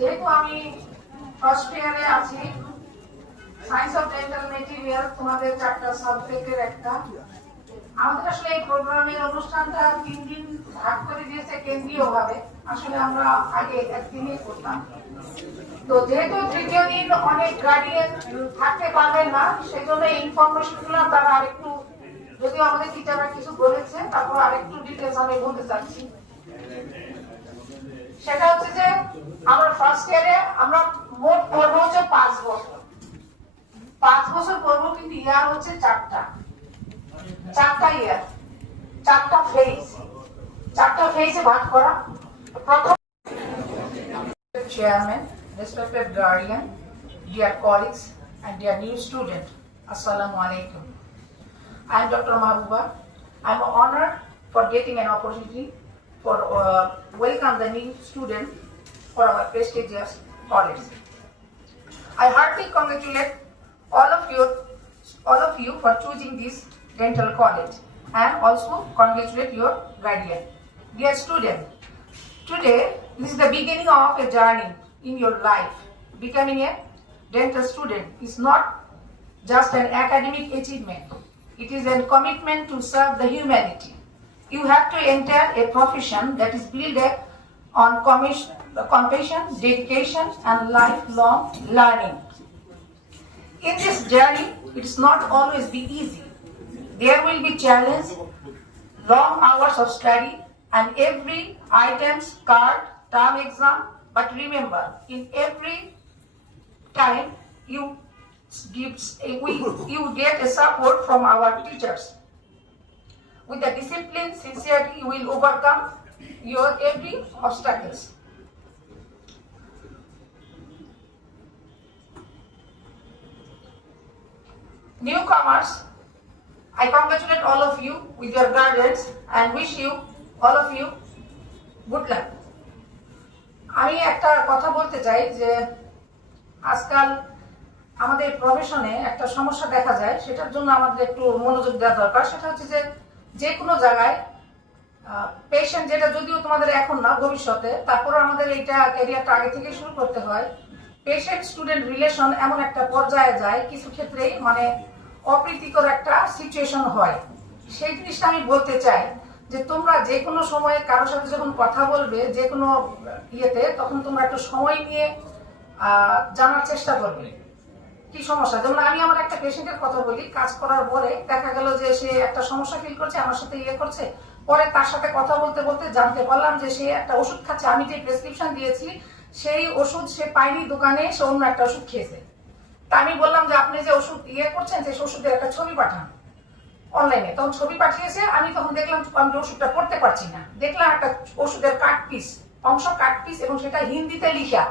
যেহেতু আমি ফার্স্ট ইয়ারে আছি, সায়েন্স অফ ডেন্টাল মেটেরিয়াল তোমাদের 4টা সাবজেক্টের একটা। আমাদের আসলে এই প্রোগ্রামের অনুষ্ঠানটা 3 দিন ভাগ করে দিয়েছে কেন্দ্রীয় ভাবে। আসলে আমরা আগে একদিনই করতাম। তো যেহেতু তৃতীয় দিন অনেক গার্ডিয়ান থাকতে পারবেন না, সেজন্য ইনফরমেশন গুলো তারা আরেকটু, যদিও আমাদের টিচাররা কিছু বলেছে, তারপর আরেকটু ডিটেলস আমি বলতে চাচ্ছি। সেটা হচ্ছে যে আমরা ফার্স্ট ইয়ারে আমরা মোট পড়বো হচ্ছে 5 বছর। 5 বছর পড়বো, কিন্তু ইয়ার হচ্ছে 4টা ইয়ার, 4টা ফেজ। 4টা ফেজে ভাগ করা। প্রথম, chairman, respected guardian, dear colleagues and dear new student, Assalamu alaikum. I am Dr. Mahbuba. I am honored for getting an opportunity for welcome the new student for our prestigious college. I heartily congratulate all of you for choosing this dental college, and also congratulate your guardian. Dear student, today is the beginning of a journey in your life. Becoming a dental student is not just an academic achievement. It is a commitment to serve the humanity. You have to enter a profession that is built on compassion, dedication, and lifelong learning. In this journey, it is not always be easy. There will be challenge, long hours of study, and every item's card, term exam. But remember, in every time you get a support from our teachers. With the discipline, sincerity, you will overcome your every obstacles. Newcomers, I congratulate all of you with your guardians and wish you, all of you, good luck. আমি একটা কথা বলতে চাই যে আজকাল আমাদের প্রফেশনে একটা সমস্যা দেখা যায়, সেটার জন্য আমাদের একটু মনোযোগ দেওয়া দরকার। সেটা হচ্ছে যে কোনো জায়গায় পেশেন্ট, যেটা যদিও তোমাদের এখন না, ভবিষ্যতে, তারপর আমাদের এইটা ক্যারিয়ারটা আগে থেকে শুরু করতে হয়। পেশেন্ট স্টুডেন্ট রিলেশন এমন একটা পর্যায়ে যায়, কিছু ক্ষেত্রে মানে অপ্রীতিকর একটা সিচুয়েশন হয়। সেই জিনিসটা আমি বলতে চাই যে তোমরা যে কোনো সময়ে কারোর সাথে যখন কথা বলবে, যে কোনো ইয়েতে, তখন তোমরা একটু সময় নিয়ে জানার চেষ্টা করবে কি সমস্যা। যেমন আমি আমার একটা পেশেন্টের কথা বলি, কাজ করার পরে দেখা গেল যে সে একটা সমস্যা ফিল করছে, আমার সাথে করছে, পরে তার সাথে কথা বলতে বলতে জানতে পারলাম যে সে একটা ওষুধ খাচ্ছে। আমি যে প্রেসক্রিপশন দিয়েছি সেই ওষুধ সে পায়নি দোকানে, সে অন্য একটা ওষুধ খেয়েছে। তা আমি বললাম যে আপনি যে ওষুধ করছেন, সেই ওষুধের একটা ছবি পাঠান অনলাইনে। তখন ছবি পাঠিয়েছে, আমি তখন দেখলাম আমি ওষুধটা পড়তে পারছি না। দেখলাম একটা ওষুধের কাট পিস, এবং সেটা হিন্দিতে লিখা,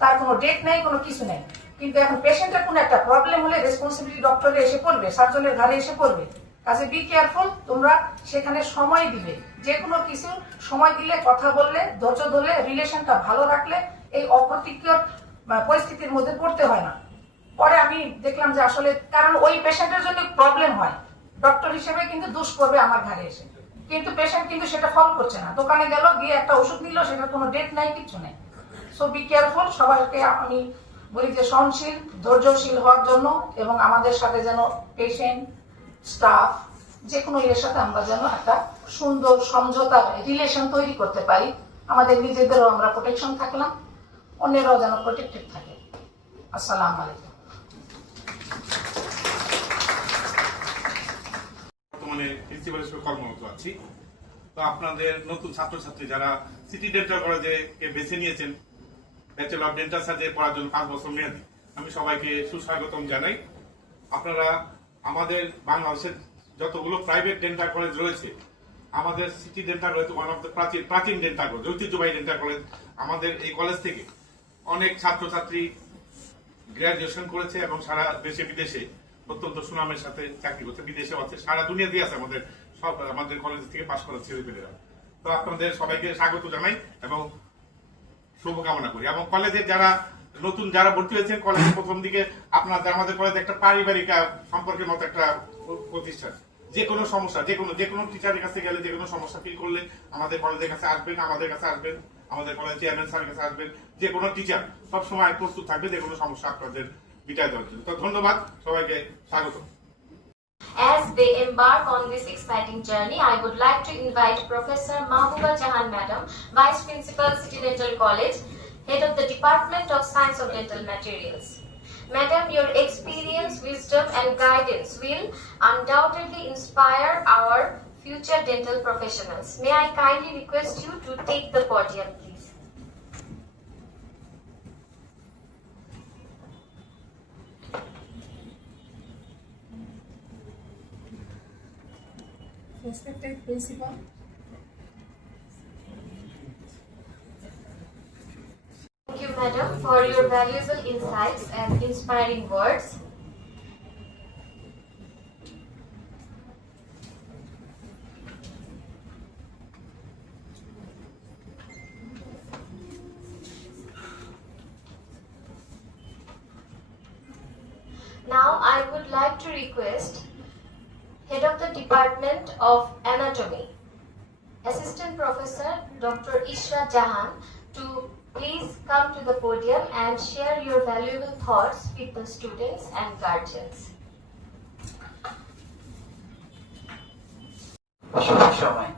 তার কোনো ডেট নেই, কোনো কিছু নেই। কিন্তু এখন পেশেন্টের কোনো একটা প্রবলেম হলে রেসপন্সিবিলিটি ডক্টরে এসে পড়বে, সার্জনের ঘাড়ে এসে পড়বে। কাজে বি কেয়ারফুল, তোমরা সেখানে সময় দিবে। যে কোনো কিছু সময় দিলে, কথা বললে, ধৈর্য ধরলে, রিলেশনটা ভালো রাখলে এই অপ্রতিকর পরিস্থিতির মধ্যে পড়তে হয় না। পরে আমি দেখলাম যে আসলে, কারণ ওই পেশেন্টের জন্য প্রবলেম হয়, ডক্টর হিসেবে কিন্তু দোষ করবে আমার ঘাড়ে এসে, কিন্তু পেশেন্ট কিন্তু সেটা ফলো করছে না। দোকানে গেল, গিয়ে একটা ওষুধ নিল, সেটার কোনো ডেট নাই, কিছু নেই। So be careful. সবাইকে আমি বলি যে সহনশীল, ধৈর্যশীল হওয়ার জন্য, এবং আমাদের সাথে যেন পেশেন্ট, স্টাফ, যে কোনো এর সাথে আমরা যেন একটা সুন্দর সমঝোতার রিলেশন তৈরি করতে পারি। আমাদের নিজেদেরও আমরা প্রোটেকশন থাকলাম, অন্যেরাও যেন প্রোটেক্টেড থাকে। আসসালামু আলাইকুম। বর্তমানে প্রিন্সিপাল হিসেবে কর্মরত আছি। তো আপনাদের নতুন ছাত্রছাত্রী যারা সিটি ডেন্টাল কলেজে বেছে নিয়েছেন ব্যাচেলর অফ ডেন্টাল সার্জারি পড়ার জন্য 5 বছর মেয়াদী, আমি সবাইকে সুস্বাগতম জানাই। আপনারা আমাদের বাংলাদেশের যতগুলো প্রাইভেট ডেন্টাল কলেজ রয়েছে, আমাদের সিটি ডেন্টাল রয়েছে ওয়ান অফ দ্য প্রাচীন ডেন্টাল কলেজ, ঐতিহ্যবাহী ডেন্টাল কলেজ। আমাদের এই কলেজ থেকে অনেক ছাত্রছাত্রী গ্রাজুয়েশন করেছে এবং সারা দেশে বিদেশে অত্যন্ত সুনামের সাথে চাকরি করছে, বিদেশেও আছে, সারা দুনিয়াতেই আছে আমাদের কলেজ থেকে পাশ করা ছেলেপেলেরা। তো আপনাদের সবাইকে স্বাগত জানাই এবং শুভকামনা করি। এবং কলেজের যারা নতুন যারা ভর্তি হয়েছেন, কলেজের প্রথম দিকে আপনাদের আমাদের কলেজে একটা পারিবারিক সম্পর্কের মতো একটা প্রতিষ্ঠান। যে কোনো সমস্যা, যে কোনো টিচারের কাছে গেলে, যে কোনো সমস্যা ফিল করলে আমাদের কলেজের কাছে আসবেন, আমাদের কলেজ চেয়ারম্যান স্যারের কাছে আসবেন। যে কোনো টিচার সবসময় প্রস্তুত থাকবে যে কোনো সমস্যা আপনাদের মিটাই দেওয়ার জন্য। তো ধন্যবাদ, সবাইকে স্বাগত। As they embark on this exciting journey, I would like to invite Professor Mahbooba Jahan Madam, Vice Principal, City Dental College, Head of the Department of Science of Dental Materials. Madam, your experience, wisdom and guidance will undoubtedly inspire our future dental professionals. May I kindly request you to take the podium, please. Respected Principal, Thank you, Madam, for your valuable insights and inspiring words. Now I would like to request Head of the Department of Anatomy, Assistant Professor Dr. Ishra Jahan, to please come to the podium and share your valuable thoughts with the students and guardians. শুভ সময়।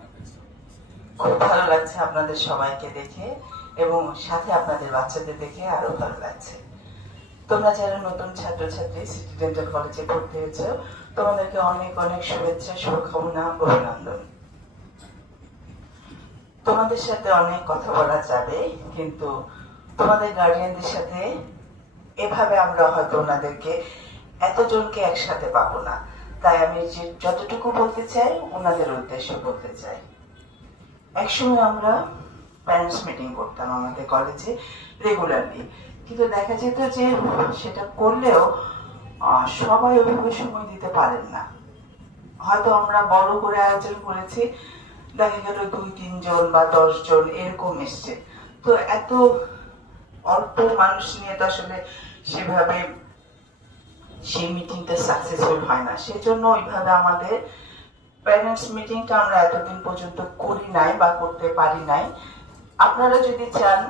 খুব ভালো লাগছে আপনাদের সবাইকে দেখে এবং সাথে আপনাদের বাচ্চাদের দেখে আরো ভালো লাগছে। তোমরা যারা নতুন ছাত্রছাত্রী সিটি ডেন্টাল কলেজে ভর্তি হয়েছো, তোমাদেরকে অনেক অনেক শুভেচ্ছা, শুভকামনা, অভিনন্দন। তোমাদের সাথে অনেক কথা বলা যাবে, কিন্তু তোমাদের গার্ডিয়ানদের সাথে এভাবে আমরা হয়তো ওনাদেরকে এতজনকে একসাথে পাবো না। তাই আমি যতটুকু বলতে চাই ওনাদের উদ্দেশ্যে বলতে চাই। একসময় আমরা প্যারেন্টস মিটিং করতাম আমাদের কলেজে রেগুলারলি, কিন্তু দেখা যেত যে সেটা করলেও সবাই ওইভাবে সময় দিতে পারেন না। হয়তো আমরা বড় করে আয়োজন করেছি, দেখা গেল 2-3 জন বা 10 জন এরকম এসছে। তো এত অল্প মানুষ নিয়ে তো আসলে সেভাবে সেই মিটিংটা সাকসেসফুল হয় না। সেজন্য ওইভাবে আমাদের প্যারেন্টস মিটিংটা আমরা এতদিন পর্যন্ত করি নাই বা করতে পারি নাই। আপনারা যদি চান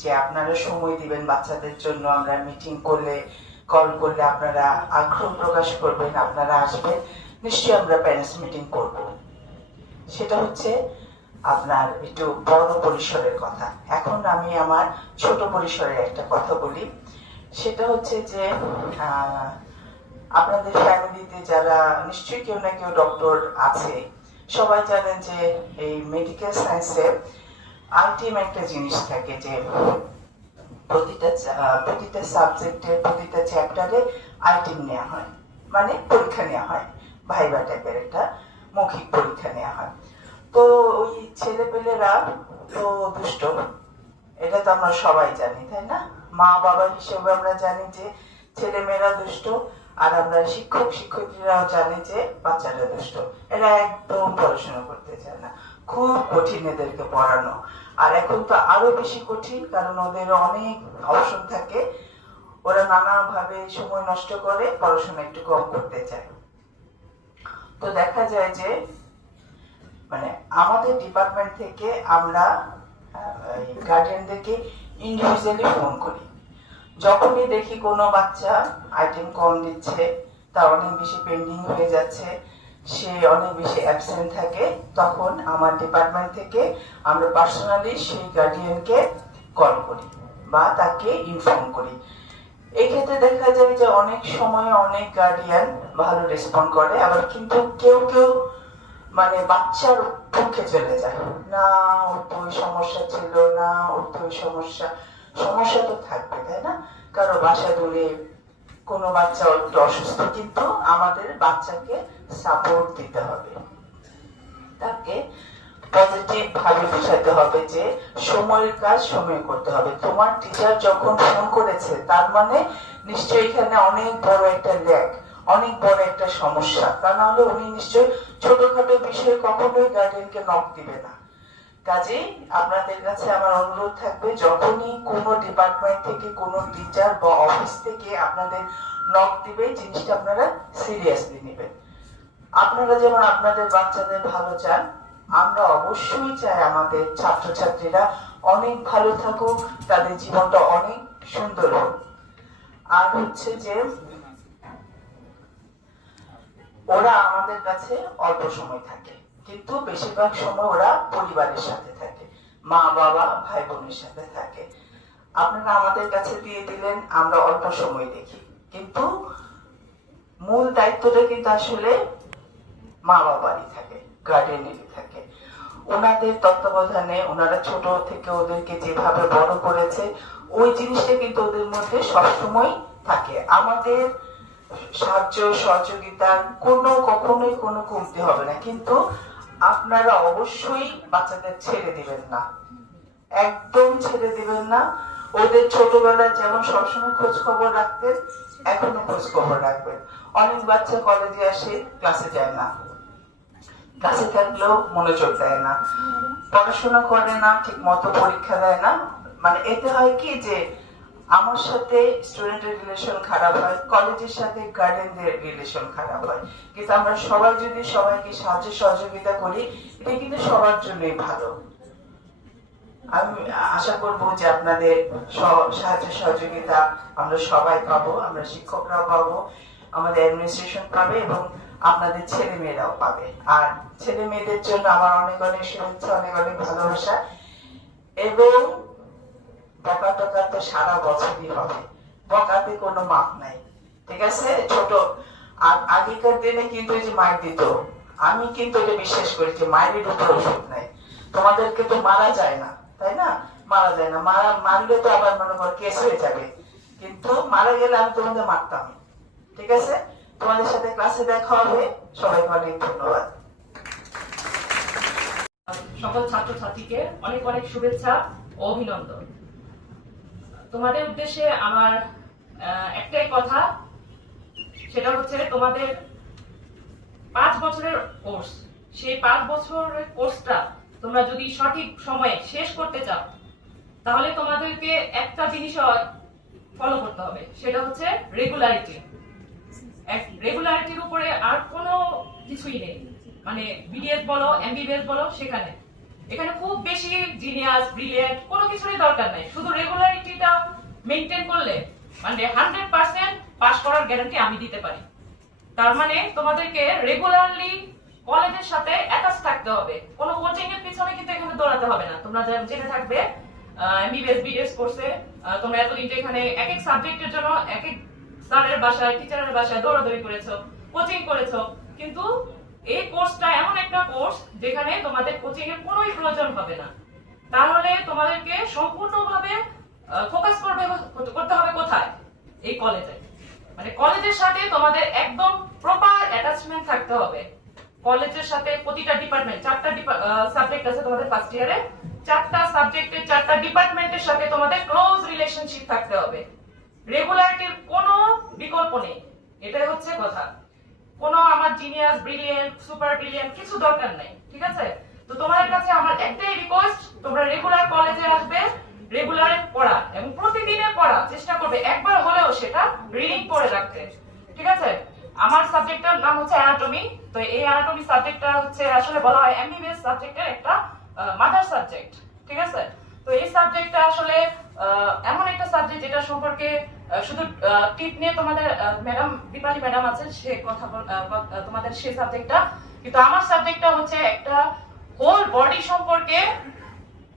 যে আপনারা সময় দিবেন বাচ্চাদের জন্য, আমরা মিটিং করলে, কল করলে আপনারা আগ্রহ প্রকাশ করবেন, আপনারা আসবেন, নিশ্চয়ই আমরা প্যারেন্টস মিটিং করব। সেটা হচ্ছে আপনার একটু বড় পরিসরের কথা। এখন আমি আমার ছোট পরিসরের একটা কথা বলি। সেটা হচ্ছে যে আপনাদের ফ্যামিলিতে যারা নিশ্চয়ই কেউ না কেউ ডক্টর আছে, সবাই জানেন যে এই মেডিকেল সায়েন্সে আলটিমেট একটা জিনিস থাকে যে প্রতিটা সাবজেক্টে, প্রতিটা চ্যাপ্টারে আইটেম নেওয়া হয়, মানে পরীক্ষা নেওয়া হয়, ভাইবা টাইপের একটা মৌখিক পরীক্ষা নেওয়া হয়। তো ওই ছেলেপেলেরা তো দুষ্ট, এটা তো আমরা সবাই জানি, তাই না? মা বাবা হিসেবে আমরা জানি যে ছেলে মেয়েরা দুষ্ট, আর আমরা শিক্ষক শিক্ষিকারাও জানি যে বাচ্চারা দুষ্ট। এরা একদম পড়াশোনা করতে চায় না, খুব কঠিন এদেরকে পড়ানো। আর এখন তো আরো বেশি কঠিন, কারণ ওদের অনেক অপশন থাকে, ওরা নানাভাবে সময় নষ্ট করে, পড়াশোনা একটু কম করতে চায়। তো দেখা যায় যে মানে আমাদের ডিপার্টমেন্ট থেকে আমরা গার্ডিয়ানদেরকে ইন্ডিভিজুয়ালি ফোন করি। যখনই দেখি কোনো বাচ্চা আইটেম কম দিচ্ছে, তার অনেক বেশি পেন্ডিং হয়ে যাচ্ছে, সে অনেক বেশি অ্যাবসেন্ট থাকে, তখন আমার ডিপার্টমেন্ট থেকে আমরা পার্সোনালি সেই গার্ডিয়ানকে কল করি বা তাকে ইনফর্ম করি। এই ক্ষেত্রে দেখা যায় যে অনেক সময় অনেক গার্ডিয়ান ভালো রেসপন্ড করে, আবার কিন্তু কেউ কেউ মানে বাচ্চার পক্ষে চলে যায়, না ওর তো ওই সমস্যা ছিল, না ওর তো ওই সমস্যা তো থাকবে, তাই না? কারো বাসা দূরে, কোনো বাচ্চা একটু অসুস্থ, কিন্তু আমাদের বাচ্চাকে সাপোর্ট দিতে হবে, তাকে পজিটিভ ভাবে বোঝাতে হবে যে সময়ের কাজ সময় করতে হবে। তোমার টিচার যখন ফোন করেছে তার মানে নিশ্চয়ই এখানে অনেক বড় একটা ল্যাগ, অনেক বড় একটা সমস্যা, তা না হলে উনি নিশ্চয়ই ছোটখাটো বিষয়ে কখনোই গার্ডিয়ানকে নক দিবে না। কাজেই আপনাদের কাছে আমার অনুরোধ থাকবে, যখনই কোনো ডিপার্টমেন্ট থেকে কোনো টিচার বা অফিস থেকে আপনাদের নক দিবে, জিনিসটা আপনারা সিরিয়াসলি নেবেন। আপনারা যেমন আপনাদের বাচ্চাদের ভালো চান, আমরা অবশ্যই চাই আমাদের ছাত্রছাত্রীরা অনেক ভালো থাকুক, তাদের জীবনটা অনেক সুন্দর হোক। আর হচ্ছে যে ওরা আমাদের কাছে অল্প সময় থাকে, কিন্তু বেশিরভাগ সময় ওরা পরিবারের সাথে থাকে, মা বাবা ভাই বোনের সাথে থাকে। আপনারা আমাদের কাছে দিয়ে দিলেন, আমরা অল্প সময় দেখি, কিন্তু মূল দায়িত্বটা কিন্তু আসলে মা বাবারই থাকে, গার্ডিয়ানেরই থাকে। ওনাদের তত্ত্বাবধানে ওনারা ছোট থেকে ওদেরকে যেভাবে বড় করেছে, ওই জিনিসটা কিন্তু ওদের মধ্যে সবসময় থাকে। আমাদের সাহায্য সহযোগিতার কখনোই কোনো কমতি হবে না, কিন্তু আপনারা অবশ্যই বাচ্চাদের ছেড়ে দিবেন না, একদম ছেড়ে দিবেন না। ওদের ছোটবেলায় যেমন সবসময় খোঁজ খবর রাখতেন, এখনো খোঁজ খবর রাখবেন। অনেক বাচ্চা কলেজে আসে, ক্লাসে যায় না, ক্লাসে থাকলেও মনোযোগ দেয় না, পড়াশোনা করে না, ঠিক মতো পরীক্ষা দেয় না। মানে এতে হয় কি যে আমার সাথে স্টুডেন্টের রিলেশন খারাপ হয়, কলেজের সাথে গার্ডিয়ানদের রিলেশন খারাপ হয়। কিন্তু আমরা সবাই যদি সবাইকে সাহায্য সহযোগিতা করি, এটা কিন্তু সবার জন্যই ভালো। আমি আশা করবো যে আপনাদের সাহায্য সহযোগিতা আমরা সবাই পাবো, আমরা শিক্ষকরা পাবো, আমাদের অ্যাডমিনিস্ট্রেশন পাবে, এবং আপনাদের ছেলে মেয়েরাও পাবে। আর ছেলে মেয়েদের জন্য আমার অনেক অনেক শুভেচ্ছা, অনেক অনেক ভালোবাসা। এবং বকা টকা তো সারা বছরই হবে, বকাতে কোনো মাপ নাই, ঠিক আছে? ছোট আগেকার দিনে কিন্তু এই যে মায়ের দিত, আমি কিন্তু এটা বিশ্বাস করি যে মায়ের উপর ওষুধ নাই। তোমাদেরকে তো মারা যায় না, তাই না? মারা যায় না, মারলে তো আবার মনে করো কেস হয়ে যাবে, কিন্তু মারা গেলে আমি তোমাদের মারতাম, ঠিক আছে? তোমাদের সাথে ক্লাসে দেখা হবে। সবাইকে অনেক ধন্যবাদ। সকল ছাত্রছাত্রীকে অনেক অনেক শুভেচ্ছা ও অভিনন্দন। তোমাদের উদ্দেশ্যে আমার একটাই কথা, সেটা হচ্ছে তোমাদের 5 বছরের কোর্স, সেই 5 বছরের কোর্সটা তোমরা যদি সঠিক সময়ে শেষ করতে চাও, তাহলে তোমাদেরকে একটা জিনিস ফলো করতে হবে, সেটা হচ্ছে রেগুলারিটি। রেগুলারিটির উপরে আর কোনো কিছুই নেই, মানে বিডিএস বলো, এমবিবিএস বলো, এখানে খুব বেশি জিনিয়াস ব্রিলিয়েন্ট কোনো কিছুরই দরকার নাই। শুধু রেগুলারিটিটা মেইনটেইন করলে মানে 100% পাস করার গ্যারান্টি আমি দিতে পারি। তার মানে তোমাদেরকে রেগুলারলি কলেজের সাথে অ্যাটাচ থাকতে হবে, কোনো কোচিং এর পিছনে কিন্তু এখানে দৌড়াতে হবে না। তোমরা জেনে থাকবে এমবিবিএস বিডিএস কোর্সে তোমরা এতদিন এখানে এক এক সাবজেক্টের জন্য এক এক স্যারের বাসায়, টিচারের বাসায় দৌড়াদৌড়ি করেছো, কোচিং করেছো, কিন্তু এই কোর্সটা এমন একটা কোর্স যেখানে তোমাদের কোচিং এর কোনোই প্রয়োজন হবে না। তাহলে তোমাদেরকে সম্পূর্ণভাবে ফোকাস করতে হবে কোথায়? এই কলেজে। মানে কলেজের সাথে তোমাদের একদম প্রপার অ্যাটাচমেন্ট থাকতে হবে। কলেজের সাথে প্রতিটা ডিপার্টমেন্ট, 4টা সাবজেক্ট আছে তোমাদের ফার্স্ট ইয়ারে, 4টা সাবজেক্টের 4টা ডিপার্টমেন্টের সাথে তোমাদের ক্লোজ রিলেশনশিপ থাকতে হবে। রেগুলারিটির কোনো বিকল্প নেই, এটাই হচ্ছে কথা। কোনো আমার জিনিয়াস ব্রিলিয়েন্ট সুপার ব্রিলিয়েন্ট কিছু দরকার নাই, ঠিক আছে? তো তোমাদের কাছে আমার একটাই রিকোয়েস্ট, তোমরা রেগুলার কলেজে আসবে, রেগুলারে পড়া এবং প্রতিদিনের পড়া চেষ্টা করবে, একবার হলেও সেটা রিডিং করে রাখতে, ঠিক আছে? আমার সাবজেক্টটার নাম হচ্ছে অ্যানাটমি। তো এই অ্যানাটমি সাবজেক্টটা হচ্ছে আসলে বলা হয় এমবিবিএস সাবজেক্টের একটা মাদার সাবজেক্ট, ঠিক আছে? তো এই সাবজেক্টটা আসলে এমন একটা সাবজেক্ট যেটা সম্পর্কে শুধু টিপ নিয়ে তোমাদের ম্যাডাম দীপালি ম্যাডাম আছেন, সে কথা তোমাদের সেই সাবজেক্টটা, কিন্তু আমার সাবজেক্টটা হচ্ছে একটা হোল বডি সম্পর্কে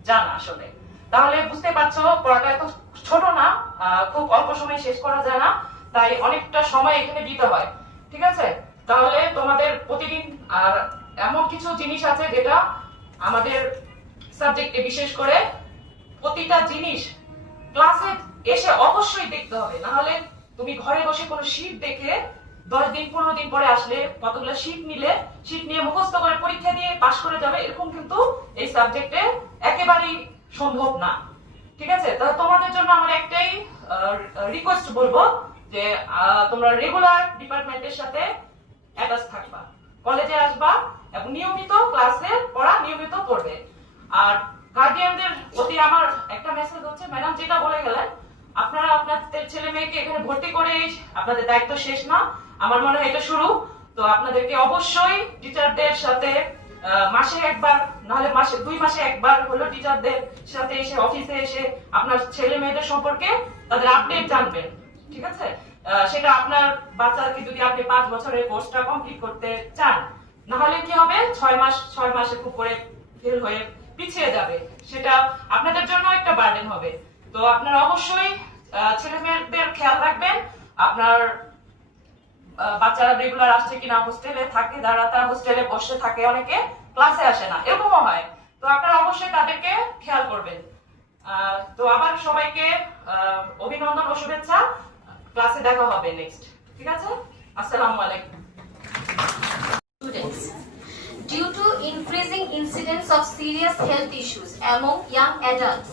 জানা আসলে। তাহলে বুঝতে পারছো পড়াটা এত ছোট না, খুব অল্প সময়ে শেষ করা যায় না, তাই অনেকটা সময় এখানে দিতে হয়। ঠিক আছে, তাহলে তোমাদের প্রতিদিন আর এমন কিছু জিনিস আছে যেটা আমাদের সাবজেক্টে বিশেষ করে প্রতিটা জিনিস ক্লাসে এসে অবশ্যই দেখতে হবে, না হলে তুমি ঘরে বসে কোনো শীট দেখে 10 দিন 15 দিন পরে আসলে কতগুলো শীট নিয়ে মুখস্থ করে পরীক্ষা দিয়ে পাশ করে যাবে, এরকম কিন্তু এই সাবজেক্টে একেবারেই সম্ভব না। ঠিক আছে, তা তোমাদের জন্য আমার একটাই রিকোয়েস্ট বলবো যে তোমরা রেগুলার ডিপার্টমেন্টের সাথে অ্যাটাচ থাকবা, কলেজে আসবা এবং নিয়মিত ক্লাসে পড়া নিয়মিত পড়বে। আর গার্ডিয়ানদের প্রতি আমার একটা মেসেজ হচ্ছে, ম্যাডাম যেটা বলে গেলেন, আপনারা আপনাদের ছেলে মেয়েকে এখানে ভর্তি করে আপনাদের দায়িত্ব শেষ না, আমার মনে হয় এটা শুরু। তো আপনাদেরকে অবশ্যই টিচারদের সাথে মাসে একবার নাহলে মাসে 2 মাসে একবার হলো টিচারদের সাথে এসে অফিসে এসে আপনার ছেলে মেয়েদের সম্পর্কে তাদের আপডেট জানবেন। ঠিক আছে, সেটা আপনার বাচ্চাকে যদি আপনি 5 বছরের কোর্সটা কমপ্লিট করতে চান, না হলে কি হবে 6 মাসে খুব করে ফেল হয়ে পিছিয়ে যাবে, সেটা আপনাদের জন্য একটা বার্ডেন হবে। তো আপনারা অবশ্যই ছেলে মেয়েদের খেয়াল রাখবেন, আপনার বাচ্চারা রেগুলার আসছে কিনা, হোস্টেলে থাকে যারা তারা হোস্টেলে বসে থাকে, অনেকে ক্লাসে আসে না, এরকমও হয়। তো আপনারা অবশ্যই তাদেরকে খেয়াল করবেন। তো আবার সবাইকে অভিনন্দন ও শুভেচ্ছা, ক্লাসে দেখা হবে নেক্সট। ঠিক আছে, আসসালামু আলাইকুম। Students, due to increasing incidence of serious health issues among young adults,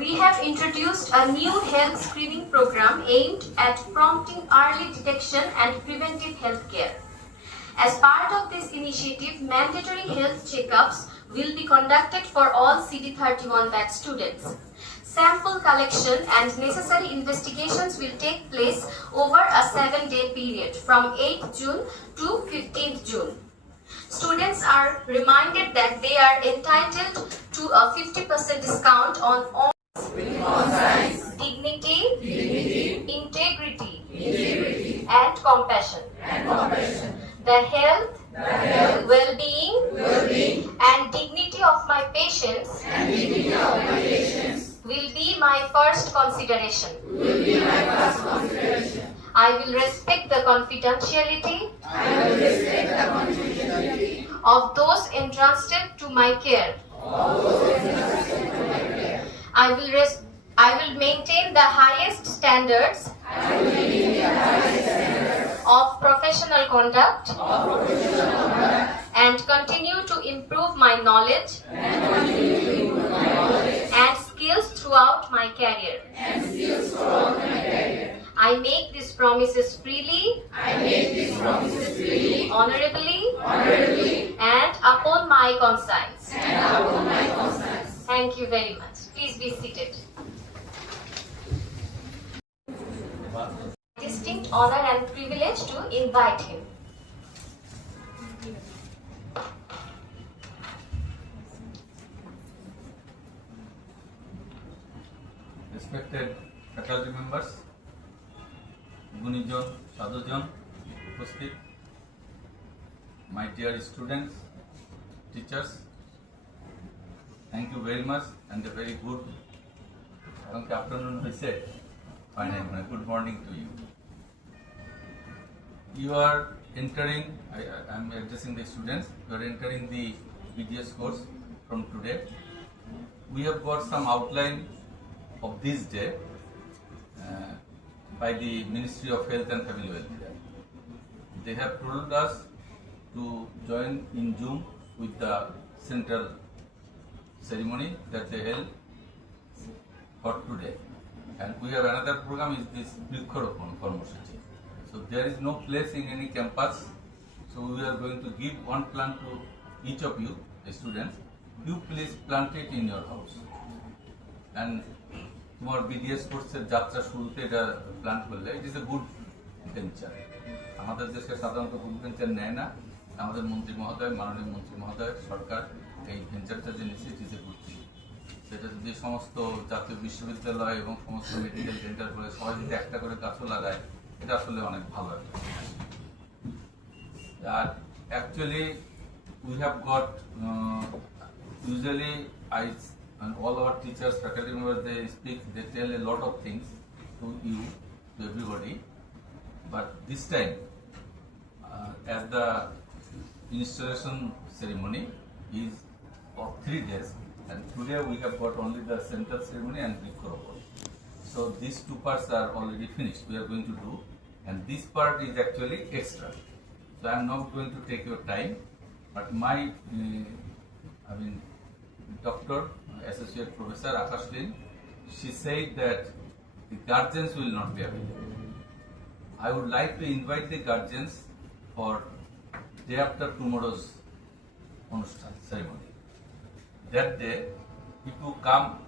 we have introduced a new health screening program aimed at prompting early detection and preventive health care. As part of this initiative, mandatory health checkups will be conducted for all CD31 batch students. Sample collection and necessary investigations will take place over a 7-day period from 8th June to 15th June. Students are reminded that they are entitled to a 50% discount on all dignity, integrity, and compassion. The health, well-being, and dignity of my patients will be my first consideration. I will respect the confidentiality of those entrusted to my care. I will maintain the highest standards of professional conduct and continue to improve my knowledge and skills throughout my career. I make these promises freely, honorably, and upon my conscience. Thank you very much. Please be seated. Distinct honor and privilege to invite him. Respected faculty members, গুণীজন সাধুজন উপস্থিত, my dear students, teachers, thank you very much and a very good afternoon. Fine, good morning to you. You are entering, I am addressing the students, you are entering the BDS course from today. We have got some outline of this day by the Ministry of Health and Family Welfare. They have told us to join in Zoom with the central ceremony that they held for today. And we have another program is this Vriksharopon Karmosuchi. So there is no place in any campus. So we are going to give one plant to each of you, the students. You please plant it in your house. And তোমার BDS কোর্সের যাত্রা শুরুতে এটা plan করলে ইট is a good venture. আমাদের দেশে সাধারণত good venture নেয় না, আমাদের মন্ত্রী মহোদয়, মাননীয় মন্ত্রী মহোদয়, সরকার এই ভেঞ্চারটা যে নিচ্ছে ইট ইজ এ গুড থিং। সেটা যদি সমস্ত জাতীয় বিশ্ববিদ্যালয় এবং সমস্ত মেডিকেল সেন্টার করে সবাই যদি একটা করে গাছও লাগায়, এটা আসলে অনেক ভালো একটা। আর actually we have got usually and all our teachers, faculty members, they speak, they tell a lot of things to you, to everybody. But this time, as the installation ceremony is of 3 days, and today we have got only the central ceremony and Vriksharopan. So these 2 parts are already finished. We are going to do, and this part is actually extra. So I am not going to take your time, but my, Doctor, Associate Professor Akashlin, she said that the guardians will not be available. I would like to invite the guardians for day after tomorrow's Anushthan ceremony. That day, if you come,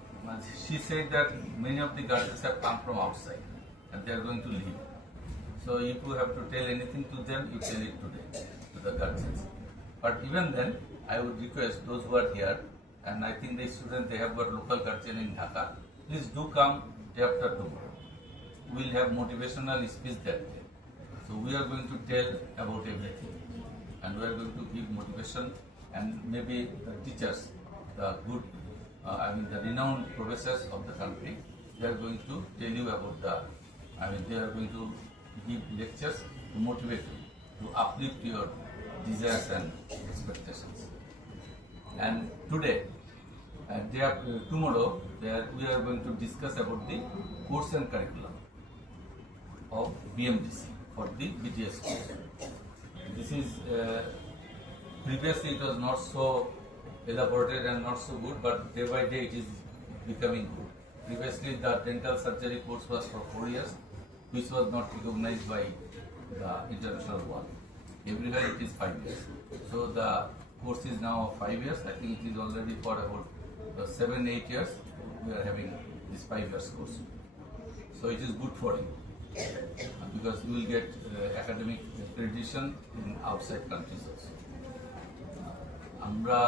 she said that many of the guardians have come from outside and they are going to leave. So if you have to tell anything to them, you tell it today to the guardians. But even then, I would request those who are here, and I think the students, they have got local guardian in Dhaka, please do come day after tomorrow. We will have motivational speech that day. So we are going to tell about everything, and we are going to give motivation, and maybe the teachers, the good, the renowned professors of the country, they are going to tell you about they are going to give lectures to motivate you, to uplift your desires and expectations. And today, tomorrow, we are going to discuss about the course and curriculum of BMDC for the BTS course. This is, previously it was not so elaborated and not so good, but day by day it is becoming good. Previously the dental surgery course was for 4 years, which was not recognized by the international world. Everywhere it is 5 years. So the course is now 5 years. I think it is already for about 7-8 years. We are having this 5 years course. So it is good for you because you will get academic accreditation in outside countries also. আমরা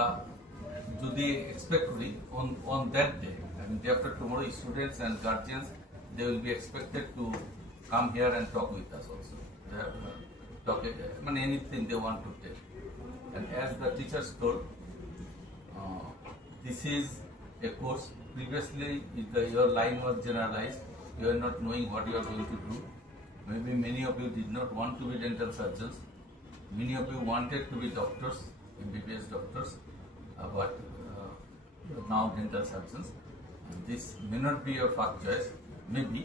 যদি expect করি on that day, day after tomorrow, students and guardians, they will be expected to come here and talk with us also. They have, anything they want to tell. And as the teachers told, this is a course. Previously, your line was generalized. You are not knowing what you are going to do. Maybe many of you did not want to be dental surgeons. Many of you wanted to be doctors, MBBS doctors, but now dental surgeons. This may not be your first choice, maybe,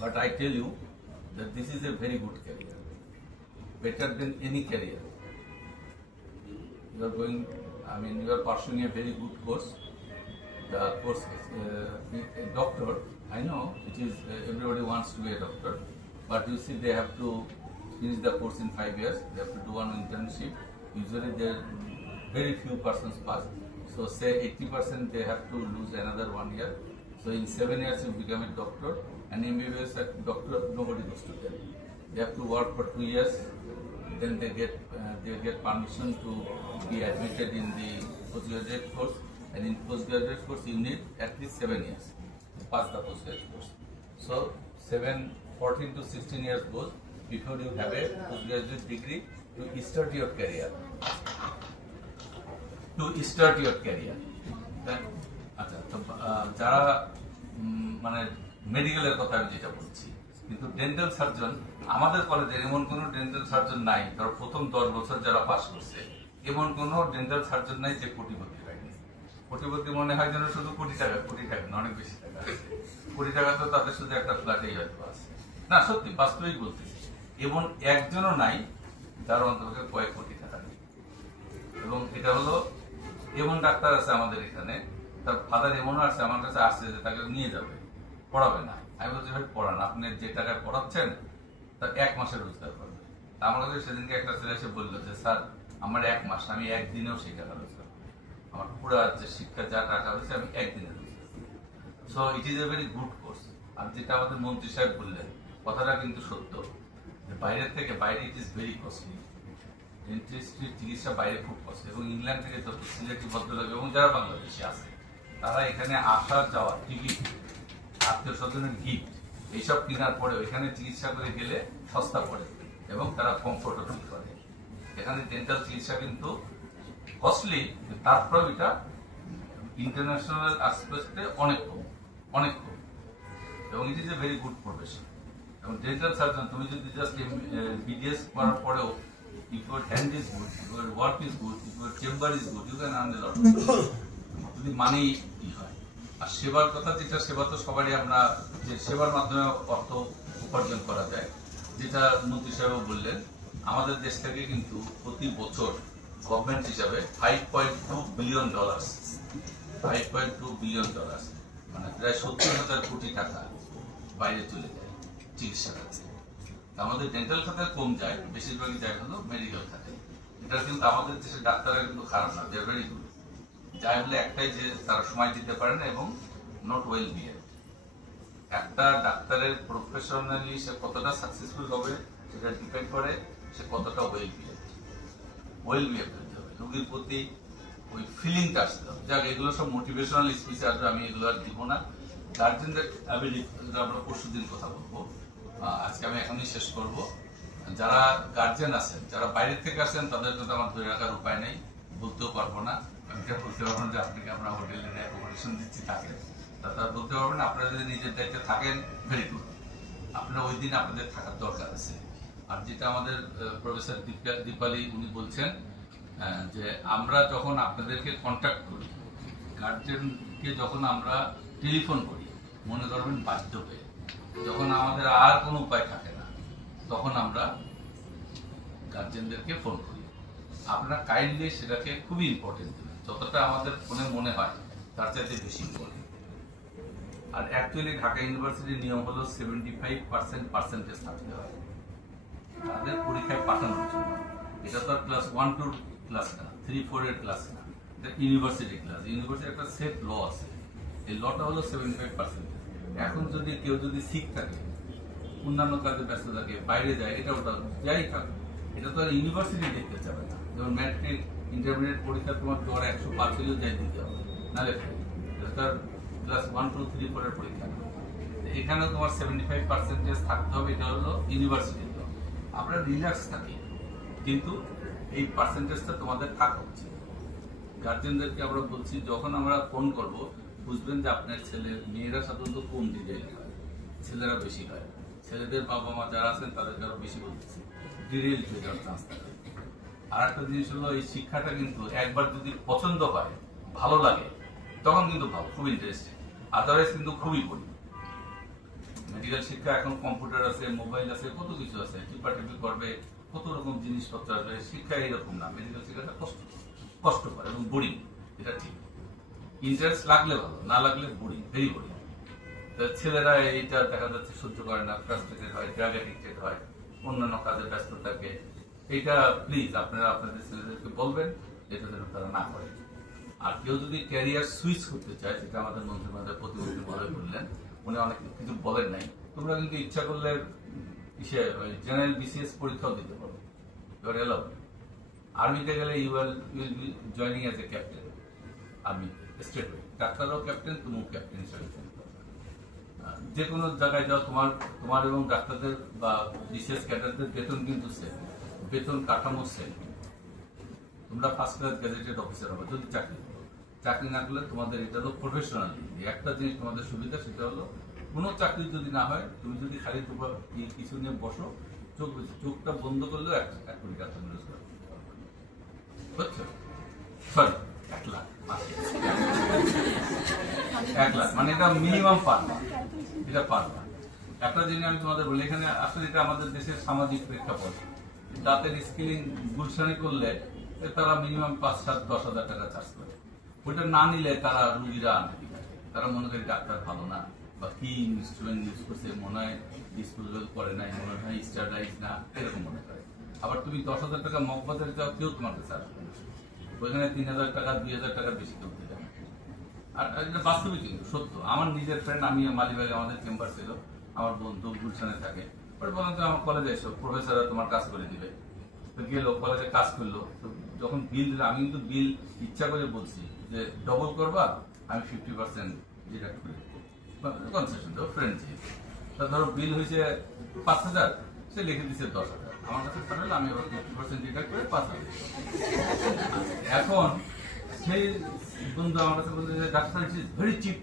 but I tell you that this is a very good career, better than any career. You are going, you are pursuing a very good course. The course is a doctor. I know it is, everybody wants to be a doctor, but you see they have to finish the course in 5 years. They have to do one internship. Usually there very few persons pass. So say 80% they have to lose another 1 year. So in 7 years you become a doctor, and MBBS doctor, nobody goes to them. They have to work for 2 years, then they get permission to be admitted in the postgraduate course, and in postgraduate course you need at least 7 years to pass the postgraduate course. So 14 to 16 years goes before you have a postgraduate degree to start your career. আচ্ছা, তো যারা মেডিকেলের কথা আমি যেটা বলছি, কিন্তু dental surgeon আমাদের কলেজের এমন কোনো ডেন্টাল সার্জন নাই, ধর প্রথম 10 বছর যারা পাস করছে এমন কোনো ডেন্টাল সার্জন নাই যে কোটিপতি হয়নি। কোটিপতি মনে হয় যেন শুধু কোটি টাকা না, অনেক বেশি টাকা আছে। কোটি টাকা তো তাদের শুধু একটা ফ্ল্যাটেই হয়তো আছে না, সত্যি বাস্তবিক বলতেছি। এমন একজনও নাই যার অন্তত কয়েক কোটি টাকা নেই। এবং এটা হলো, এমন ডাক্তার আছে আমাদের এখানে, তার ফাদার এমনও আছে আমার কাছে আসছে যে তাকে নিয়ে যাবে, পড়াবে না। আমি বলছি ভাই পড়ান, আপনি যে টাকায় পড়াচ্ছেন তার 1 মাসের রোজগার করবে। আমার কাছে সেদিনকে একটা ছেলে এসে বললো যে স্যার আমার 1 মাস, আমি একদিনেও সেই টাকা রোজগার করি, আমার পুরো যে শিক্ষা যা টাকা হয়েছে আমি একদিনে রোজগার করি। So it is a very good course. আর যেটা আমাদের মন্ত্রী সাহেব বললেন কথাটা কিন্তু সত্য, যে বাইরের থেকে বাইরে ইট ইজ ভেরি কস্টলি। ডেন্টিস্ট্রির চিকিৎসা বাইরে খুব কস্টলি, এবং ইংল্যান্ড থেকে যত সিলেটি ভদ্রলোক এবং যারা বাংলাদেশে আছে তারা এখানে আসা যাওয়া টিকিট, আত্মীয় স্বজনের গিফট এইসব কেনার পরেও এখানে চিকিৎসা করে গেলে সস্তা পড়ে এবং তারা কমফোর্টও ফিল করে। এখানে ডেন্টাল চিকিৎসা কিন্তু কস্টলি, তারপরেও এটা ইন্টারন্যাশনাল অ্যাসপেক্টে অনেক কম, অনেক কম, এবং ইট is a very good profession. এবং ডেন্টাল সার্জন তুমি যদি জাস্ট বিডিএস করার পরেও if your hand is good, if your work is good, if your chamber is good, you can earn a lot of money. যদি মানেই কি হয়। আর সেবার কথা, যেটা সেবা তো সবারই, আমরা যে সেবার মাধ্যমে অর্থ উপার্জন করা যায়, যেটা মন্ত্রী সাহেব বললেন, আমাদের দেশ থেকে কিন্তু প্রতি বছর গভর্নমেন্ট হিসাবে $5.2 বিলিয়ন, $5.2 বিলিয়ন, মানে প্রায় 70,000 কোটি টাকা বাইরে চলে যায় চিকিৎসা খাতে। আমাদের ডেন্টাল খাতে কম যায়, বেশিরভাগই যায় হলো মেডিকেল খাতে। এটা কিন্তু আমাদের দেশের ডাক্তাররা কিন্তু খারাপ না, দে আর ভেরি গুড। যাই বলে একটাই, যে তারা সময় দিতে পারে না এবং নট ওয়েল বিহেভ। একটা ডাক্তারের প্রফেশনালি সে কতটা সাকসেসফুল হবে সেটা ডিপেন্ড করে সে কতটা ওয়েল বিহেভ করতে হবে, রোগীর প্রতি ওই ফিলিংটা আসতে হবে। যাক, এগুলো সব মোটিভেশনাল স্পিচ, আসবে, আমি এগুলো আর দিব না। গার্জেনদের আমরা পরশু দিন কথা বলবো, আজকে আমি এখনই শেষ করব। যারা গার্জেন আছেন, যারা বাইরে থেকে আসেন, তাদের তো আমার ধরে রাখার উপায় নেই, বলতেও পারবো না। আমি বলতে পারবো না যে আপনাকে আমরা হোটেলে অ্যাকোমোডেশন দিচ্ছি, থাকেন, তারা বলতে পারবেন। আপনারা যদি নিজের দায়িত্বে থাকেন, ভেরি গুড, আপনারা ওই দিন আপনাদের থাকার দরকার আছে। আর যেটা আমাদের প্রফেসর দীপালি উনি বলছেন, যে আমরা যখন আপনাদেরকে কন্ট্যাক্ট করি, গার্জেনকে যখন আমরা টেলিফোন করি, মনে করবেন বাধ্য হয়ে, যখন আমাদের আর কোনো উপায় থাকে না, তখন আমরা গার্জেনদেরকে ফোন করি। আপনারা কাইন্ডলি সেটাকে খুবই ইম্পর্টেন্ট দেবেন, যতটা আমাদের ফোনে মনে হয় তার চাইতে বেশি ইম্পর্টেন্ট। আর অ্যাকচুয়ালি ঢাকা ইউনিভার্সিটির নিয়ম হলো 75% পার্সেন্টেজ থাকতে হয় তাদের পরীক্ষায় পাঠানোর জন্য। এটা তো আর ক্লাস 1-2 ক্লাস না, 3-4 এর ক্লাস না, এটা ইউনিভার্সিটি ক্লাস। ইউনিভার্সিটি একটা সেট ল আছে, এই লটা হলো 75%। এখন যদি কেউ যদি সিক থাকে, অন্যান্য কাজে ব্যস্ত থাকে, বাইরে যায়, এটা ওটা যাই থাকে, এটা তো আর ইউনিভার্সিটি দেখতে যাবে না। যেমন ম্যাট্রিক, ইন্টারমিডিয়েট পরীক্ষা তোমার জ্বর 105 হলেও যাই দিতে হবে, নাহলে এটা তো আর ক্লাস 1-2-3-4 এর পরীক্ষা না। এখানে তোমার 75% থাকতে হবে, এটা হলো ইউনিভার্সিটি। আমরা রিল্যাক্স থাকি, কিন্তু এই পার্সেন্টেজটা তোমাদের থাকা উচিত। গার্জেনদেরকে আমরা বলছি, যখন আমরা ফোন করব, বুঝবেন যে আপনার ছেলের, মেয়েরা সাধারণত কম ডিরেল হয়, ছেলেরা বেশি হয়। ছেলেদের বাবা মা যারা আছেন তাদেরকে আরো বেশি বলতেছি, ডিরেল হয়ে যাওয়ার চান্স থাকে। আর একটা জিনিস হলো, এই শিক্ষাটা কিন্তু একবার যদি পছন্দ হয়, ভালো লাগে, তখন কিন্তু ভালো, খুব ইন্টারেস্টিং। আদারওয়াইজ কিন্তু খুবই কঠিন। মেডিকেল শিক্ষা এখন কম্পিউটার আছে, মোবাইল আছে, কত কিছু আছে, টিপাটিপি করবে, কত রকম জিনিসপত্র আছে। শিক্ষা এইরকম না, মেডিকেল শিক্ষাটা কষ্টকর এবং বোরিং, এটা ঠিক। ইন্টারেস্ট লাগলে ভালো, না লাগলে বোরিং, ভেরি বোরিং। ছেলেরা এইটা দেখা যাচ্ছে সহ্য করে না, ফ্রাস্ট্রেটেড হয়, ড্রাগ অ্যাডিক্টেড হয়, অন্যান্য কাজে ব্যস্ত থাকে। এইটা প্লিজ আপনারা আপনাদের ছেলেদেরকে বলবেন, এটা যেন তারা না করে। আর কেউ যদি ক্যারিয়ার সুইচ করতে চায়, যেটা আমাদের মন্ত্রীমণ্ডলের প্রতিনিধি মহোদয় বললেন, উনি অনেক কিছু বলেন নাই, তোমরা কিন্তু ইচ্ছা করলে জেনারেল BCS পরীক্ষাও দিতে পারো, ইউর এলাউড। আর্মিতে গেলে you will be joining as a captain, army state. ডাক্তাররাও ক্যাপ্টেন, তুমিও ক্যাপ্টেন হিসেবে। যে কোনো জায়গায় যাও, তোমার এবং ডাক্তারদের বা BCS ক্যাডারদের বেতন কিন্তু সেম, বেতন কাঠামো সেম। তোমরা ফার্স্ট ক্লাস গ্যাজেটেড অফিসার হবে যদি চাকরি করো। চাকরি না করলে তোমাদের এটা হলো প্রফেশনাল। একটা জিনিস তোমাদের সুবিধা, সেটা হলো কোনো চাকরি যদি না হয়, তুমি যদি খালি তোমার কিছু নিয়ে বসো, চোখটা বন্ধ করলেও 1 কোটি টাকা তুমি রোজগার করতে পারবে, বুঝছো? সরি, 1 লাখ, 1 লাখ, মানে এটা মিনিমাম পারবা, এটা পারবা। একটা জিনিস আমি তোমাদের বলি, এখানে আসলে এটা আমাদের দেশের সামাজিক প্রেক্ষাপট। দাঁতের স্কিলিং গুলশানি করলে তারা মিনিমাম 5-7-10 হাজার টাকা চার্জ করে। ওইটা না নিলে তারা রুগীরা আনে, তারা মনে করে ডাক্তার ভালো না, বা কি ইনস্ট্রুমেন্ট ইউজ করছে, মনে হয় ডিসপোজেবল করে নাই, মনে হয় স্ট্যান্ডার্ডাইজ না, এরকম মনে করে। আবার তুমি 10,000 টাকা মগবাজারে যাও, কেউ তোমাকে চার্জ করবে, ওইখানে 3,000 টাকা 2,000 টাকা বেশি কেউ দেবে। আর এটা বাস্তবিক কিন্তু সত্য। আমার নিজের ফ্রেন্ড, আমি মালিবাগে আমাদের চেম্বার ছিল, আমার বন্ধু গুলশানে থাকে, বলেন তো আমার কলেজে এসো, প্রফেসররা তোমার কাজ করে দিবে। তো গেলো, কলেজে কাজ করলো, তো যখন বিল দিলে, আমি কিন্তু বিল ইচ্ছা করে বলছি যে ডবল করবা, আমি 50% যেটা করে কনসেশন দেবো, ফ্রেন্ড যেহেতু। তা ধরো বিল হয়েছে 5,000, সে লিখে দিচ্ছে 10,000, আমার কাছে পাঠালে আমি আবার 50% যেটা করে 5,000। এখন সেই বন্ধু আমার কাছে বলছে যে doctor it is very chip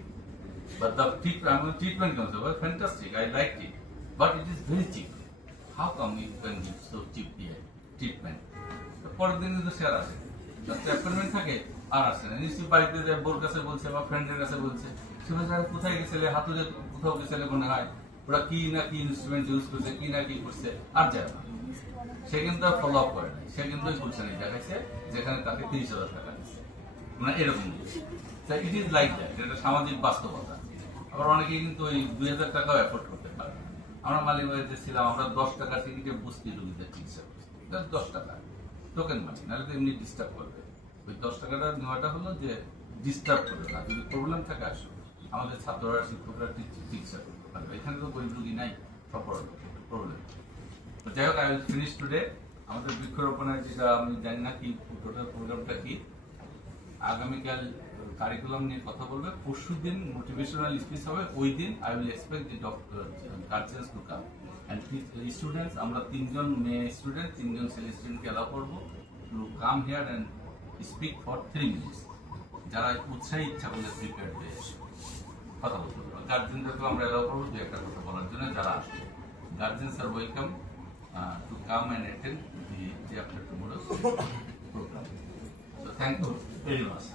but the treatment comes over fantastic I liked it but it is very cheap how come you can give so cheap treatment পরের দিন কিন্তু সে আর আসে ডাক্তার অ্যাপয়েন্টমেন্ট থাকে আর আসে না নিশ্চয়ই বাড়িতে যায় বোর কাছে বলছে বা ফ্রেন্ডের কাছে বলছে সে বলছে আরে কোথায় গেছিলে হাতুড়ে কোথাও গেছিলে মনে হয় ওরা কি না কি ইনস্ট্রুমেন্ট ইউজ করছে কি না কি করছে আর যায় না সে কিন্তু ফলো আপ করে নাই সে কিন্তু ওই করছে নাই দেখাইছে যেখানে তাকে 30,000 টাকা দিচ্ছে মানে এরকম ইট ইজ লাইক দ্যাট এটা সামাজিক বাস্তবতা আবার অনেকেই কিন্তু ওই 2,000 টাকাও অ্যাফোর্ড করতে পারে আমরা মালিক বাড়িতে ছিলাম আমরা 10 টাকার টিকিটে বসতি রোগীদের চিকিৎসা করছি 10 টাকা টোকেন মানি নাহলে তো এমনি ডিস্টার্ব করবে ওই 10 টাকাটা নেওয়াটা হলো যে ডিস্টার্ব করবে না যদি প্রবলেম থাকে আসো আমাদের ছাত্ররা শিক্ষকরা চিকিৎসা করতে পারবে এখানে তো গরিব রোগী নাই সব প্রবলেম যাই হোক আই উইল ফিনিশ টুডে আমাদের বৃক্ষরোপণের যেটা আমি জানি না কি টোটাল প্রোগ্রামটা কি আগামীকাল কারিকুলাম নিয়ে কথা বলবে পরশু দিন মোটিভেশনাল স্পিচ হবে ওই দিন I will expect the guardians to come and students আমরা 3 জন মেয়ে স্টুডেন্ট 3 জন ছেলে স্টুডেন্টকে অ্যালাউ করবো to come here and speak for 3 minutes যারা উৎসাহী ইচ্ছা করলে প্রিপেয়ার হয়ে আসে কথা বলতে পারবো গার্জিয়ানদেরকেও আমরা অ্যালাউ করবো দু একটা কথা বলার জন্য যারা আসবে গার্জিয়ানস আর welcome to come and attend the day after tomorrow's program. So thank you very much.